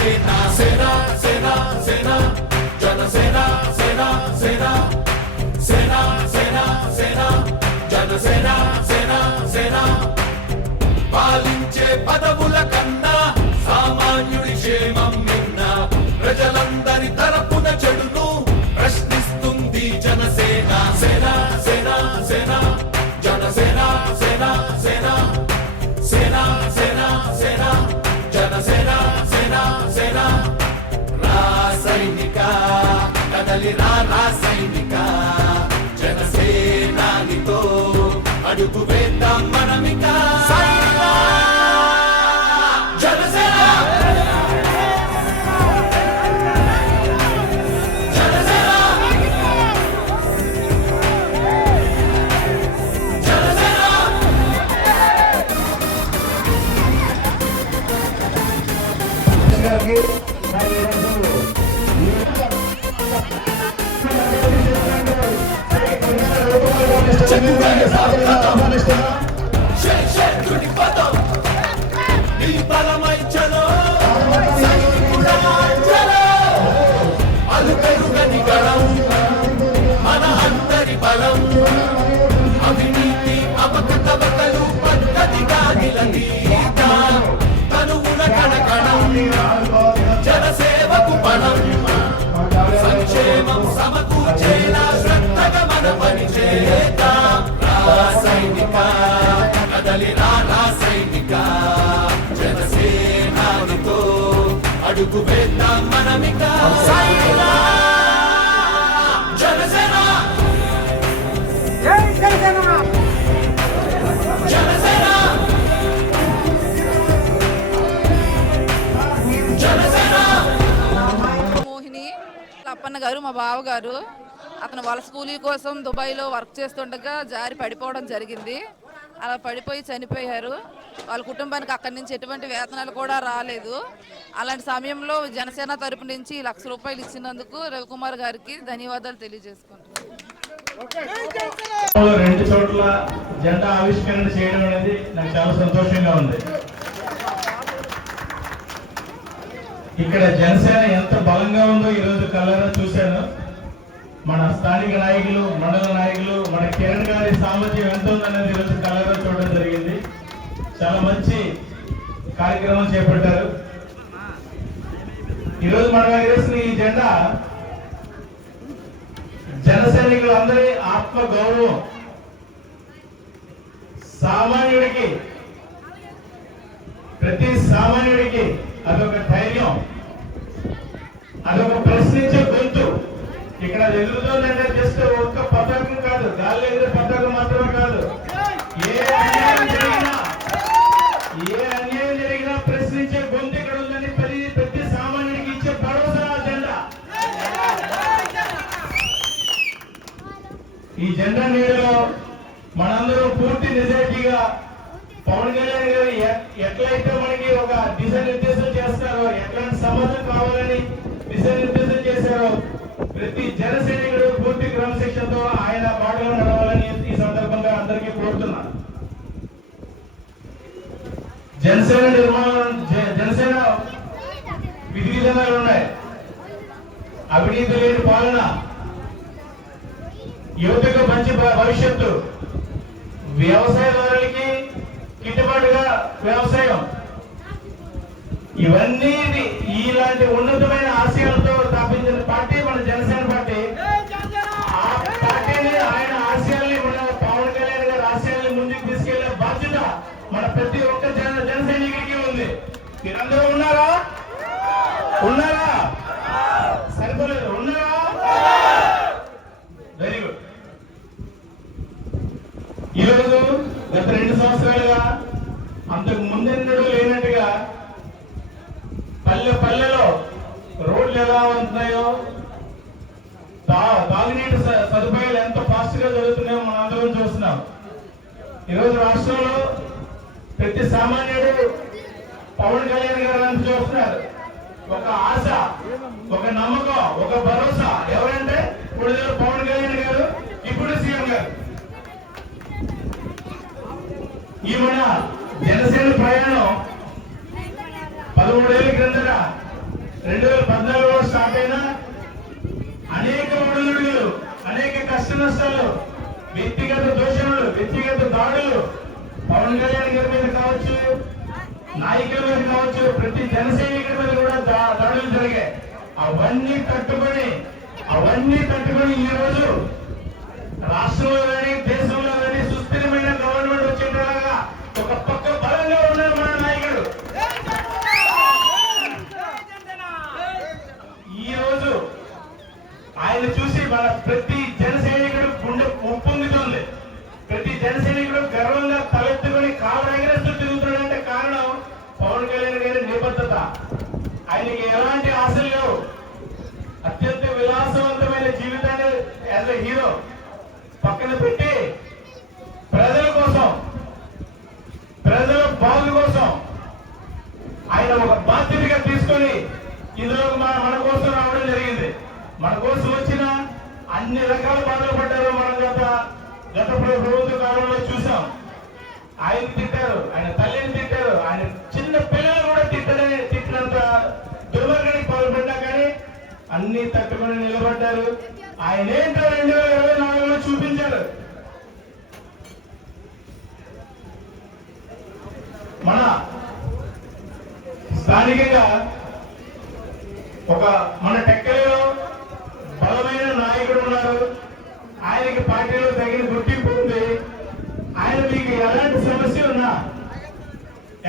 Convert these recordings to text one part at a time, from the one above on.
జనసేన సేన సేన సేన జనసేన సేన సేన సేన సేన సేన జనసేన సేన సేన పాలించే పదవుల కన్నా సామాన్యుడి క్షేమం నిన్న ప్రజలందరి తరపున చెడును ప్రశ్నిస్తుంది జనసేన సేన సేన సేన జనసేన సేన సేన సేన సేన సేన జనసేన సేన సేన రాసైనిక కదలి రాసైనిక జనసేనానితో అడుగు వేద్దాం మనమిక జనసేన మన అందరి బలం అవినీతి అపకతవకలు పద్ధతిగా నిలదీత తనువున కణకణం జనసేవకు పణం సంక్షేమం సమకూర్చేలా శ్రద్ధగా మన పని చేద్దాం రాసైనిక కదలి రాసైనిక జనసేనానితో అడుగు వేద్దాం మనమిక జనసేన జై జనసేన జనసేన జనసేన మోహిని అప్పన్న గారు మా బావ గారు అతను వలస కూలీ కోసం దుబాయ్లో వర్క్ చేస్తుండగా జారి పడిపోవడం జరిగింది. అలా పడిపోయి చనిపోయారు. వాళ్ళ కుటుంబానికి అక్కడి నుంచి ఎటువంటి వేతనాలు కూడా రాలేదు. అలాంటి సమయంలో జనసేన తరపు నుంచి ₹1,00,000 ఇచ్చినందుకు రవికుమార్ గారికి ధన్యవాదాలు తెలియజేసుకుంటున్నాను. 2 చోట్ల జెండా ఆవిష్కరణ చేయడం అనేది నాకు చాలా సంతోషంగా ఉంది. ఇక్కడ జనసేన ఎంత బలంగా ఉందో ఈరోజు కళ్ళారా చూశాను. మన స్థానిక నాయకులు, మండల నాయకులు, మన కిరణ్ గారి సామర్థ్యం ఎంత ఉందనేది ఈరోజు కళ్ళారా చూడడం జరిగింది. చాలా మంచి కార్యక్రమం చేపట్టారు. ఈరోజు మనం ఎగరేసిన ఈ జెండా జన సైనికులందరి ఆత్మ గౌరవం, సామాన్యుడికి, ప్రతి సామాన్యుడికి అదొక ధైర్యం, అదొక ప్రశ్నించే గొంతు. ఇక్కడ ఎదురుతోందంటే జస్ట్ ఒక్క పతాకం కాదు, గాలి ఎదురు పతాకం మాత్రమే కాదు. ఏ అన్యాయం జరిగినా ప్రశ్నించే గొంతు ఇక్కడ ఉందని ప్రతి సామాన్యుడికి ఇచ్చే భరోసా జెండా. ఈ జెండా నీడలో మనందరూ పూర్తి నిజాయితీగా పవన్ కళ్యాణ్ గారు ఎట్లయితే మనకి ఒక దిశానిర్దేశం చేస్తారో, ఎట్లాంటి సమాజం కావాలని దిశానిర్దేశం చేశారో, ప్రతి జన సైనికుడు పూర్తి క్రమశిక్షణతో ఆయన బాటలో నడవాలని ఈ సందర్భంగా అందరికీ కోరుతున్నాను. జనసేన జనసేన విధి విధానాలు ఉన్నాయి. అవినీతి లేని పాలన, యువతకు మంచి భవిష్యత్తు, వ్యవసాయదారులకి గిట్టుబాటుగా వ్యవసాయం, ఇవన్నీ ఇలాంటి ఉన్నతమైన ఆశయాలతో స్థాపించిన పార్టీ మన జనసేన పార్టీ. ఆ పార్టీని, ఆయన ఆశయాల్ని, మన పవన్ కళ్యాణ్ గారి ఆశయాల్ని ముందుకు తీసుకెళ్లే బాధ్యత మన ప్రతి ఒక్క జన సైనికుడికి ఉంది. మీరందరూ ఉన్నారా? సరిపోలేదు, ఉన్నారా? Very good. ఈరోజు గత 2 సంవత్సరాలుగా అంతకు ముందెన్నడూ లేనట్టుగా పల్లెలో రోడ్లు ఎలా ఉంటున్నాయో, తాగునీటి సదుపాయాలు ఎంత ఫాస్ట్ గా జరుగుతున్నాయో మనం అందరం చూస్తున్నాం. ఈరోజు రాష్ట్రంలో ప్రతి సామాన్యుడు పవన్ కళ్యాణ్ గారు అని చూస్తున్నారు. ఒక ఆశ, ఒక నమ్మకం, ఒక భరోసా ఎవరంటే ఇప్పుడు పవన్ కళ్యాణ్ గారు, ఇప్పుడు సీఎం గారు. ఈ మన జనసేన ప్రయాణం 13 ఏళ్ల క్రిందట కష్ట నష్టాలు, వ్యక్తిగత దోషణలు, వ్యక్తిగత దాడులు పవన్ కళ్యాణ్ గారి మీద కావచ్చు, నాయకుల మీద కావచ్చు, ప్రతి జన సైనికుడి మీద కూడా దాడులు జరిగాయి. అవన్నీ తట్టుకొని ఈ రోజు రాష్ట్రంలో కానీ దేశంలో కానీ సుస్థిరమైన గవర్నమెంట్ వచ్చేలాగా ఒక పక్క బలంగా ఉన్నారు మన నాయకుడు. ఈ రోజు ఆయన చూసి మన ప్రతి జన సైనికుడు గుండె ఉప్పొంగుతుంది. ప్రతి జన సైనికుడు గర్వంగా తలెత్తుకొని కావడంగా తిరుగుతున్నాడంటే కారణం పవన్ కళ్యాణ్ గారి నిబద్ధత. ఆయనకి ఎలాంటి ఆశలు లేవు. అత్యంత విలాసవంతమైన జీవితాన్ని యాజ్ ఎ హీరో పక్కన పెట్టి ప్రజల కోసం, ప్రజల బాగు కోసం ఆయన ఒక బాధ్యతగా తీసుకొని ఇందులో మన కోసం రావడం జరిగింది. మన కోసం వచ్చిన అన్ని రకాల బాధలు పడ్డారు. మనం గత ప్రభుత్వ కాలంలో చూసాం. ఆయన తిట్టారు, ఆయన తల్లిని తిట్టారు, ఆయన చిన్న పిల్లలు కూడా తిట్టినంత దుర్మార్గానికి పాల్పడ్డా కానీ అన్ని తట్టుకొని నిలబడ్డారు. ఆయన ఏంటో 2024లో చూపించారు. మన స్థానికంగా మన టెక్కలిలో బలమైన నాయకుడు ఉన్నారు. ఆయనకి పార్టీలో తగిన గుర్తింపు ఉంది. ఆయన మీకు ఎలాంటి సమస్య ఉన్నా,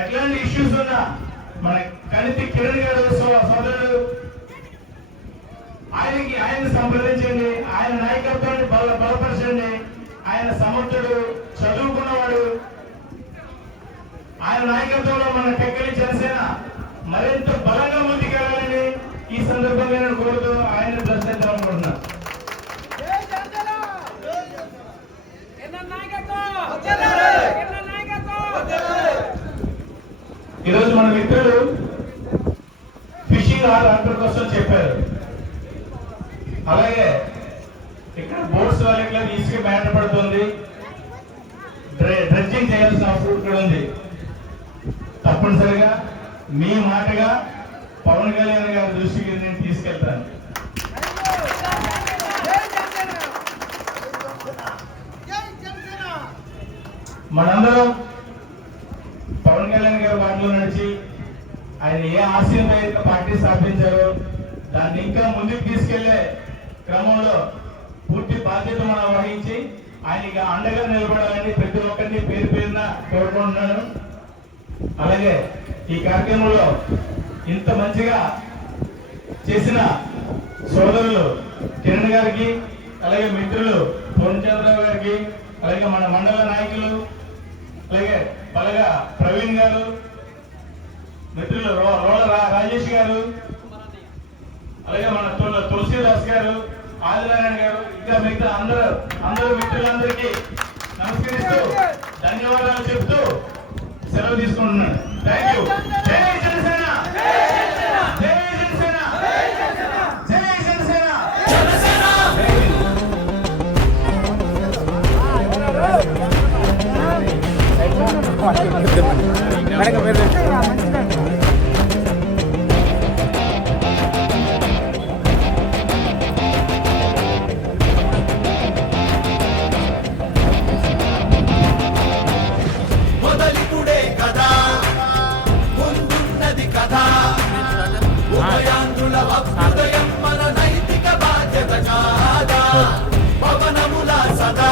ఎట్లాంటి ఇష్యూస్ ఉన్నా మన కనితి కిరణ్ గారు సోదరుడు ఆయన సంప్రదించండి. ఆయన నాయకత్వాన్ని బలపరచండి. ఆయన సమర్థుడు, చదువుకున్నవాడు. ఆయన నాయకత్వంలో మన టెక్కలి జనసేన మరింత బలంగా ముందుకెళ్ళాలని ఈ సందర్భంగా నేను కోరుతూ ఆయన దర్శించాలనుకుంటున్నాను. ఈరోజు మన మిత్రులు ఫిషింగ్ ఆర్డర్ కోసం చెప్పారు. అలాగే ఇక్కడ బోట్స్ వాళ్ళకి ఇసుక బ్యాట పడుతుంది, డ్రెడ్జింగ్ చేయాల్సిన అవసరం ఇక్కడ ఉంది. తప్పనిసరిగా మీ మాటగా పవన్ కళ్యాణ్ గారి దృష్టికి నేను తీసుకెళ్తాను. మనందరం పవన్ కళ్యాణ్ గారి బాటలో నడిచి ఆయన ఏ ఆశయంతో అయితే పార్టీ స్థాపించారో దాన్ని ఇంకా ముందుకు తీసుకెళ్లే క్రమంలో పూర్తి బాధ్యత మనం వహించి ఆయనకి అండగా నిలబడాలని ప్రతి ఒక్కరిని పేరు పేరున కోరుకుంటున్నాను. అలాగే ఈ కార్యక్రమంలో ఇంత మంచిగా చేసిన సోదరులు కిరణ్ గారికి, అలాగే మిత్రులు పూర్ణచంద్రరావు గారికి, అలాగే మన మండల నాయకులు, అలాగే బలగా ప్రవీణ్ గారు, మిత్రులు రోల రాజేష్ గారు, అలాగే మన తులసీదాస్ గారు, ఆదినారాయణ గారు, ఇంకా మిగతా అందరూ మిత్రులందరికీ నమస్కరిస్తూ ధన్యవాదాలు చెప్తూ సెలవు తీసుకుంటున్నాను. Thank you. జై జనసేన, జై జనసేన, జై జనసేన. మొదలిపుడే కదా ముందున్నది కదా, ఉభయాంధ్రుల అభ్యుదయం మన నైతిక బాధ్యత కాదా, పవనముల సదా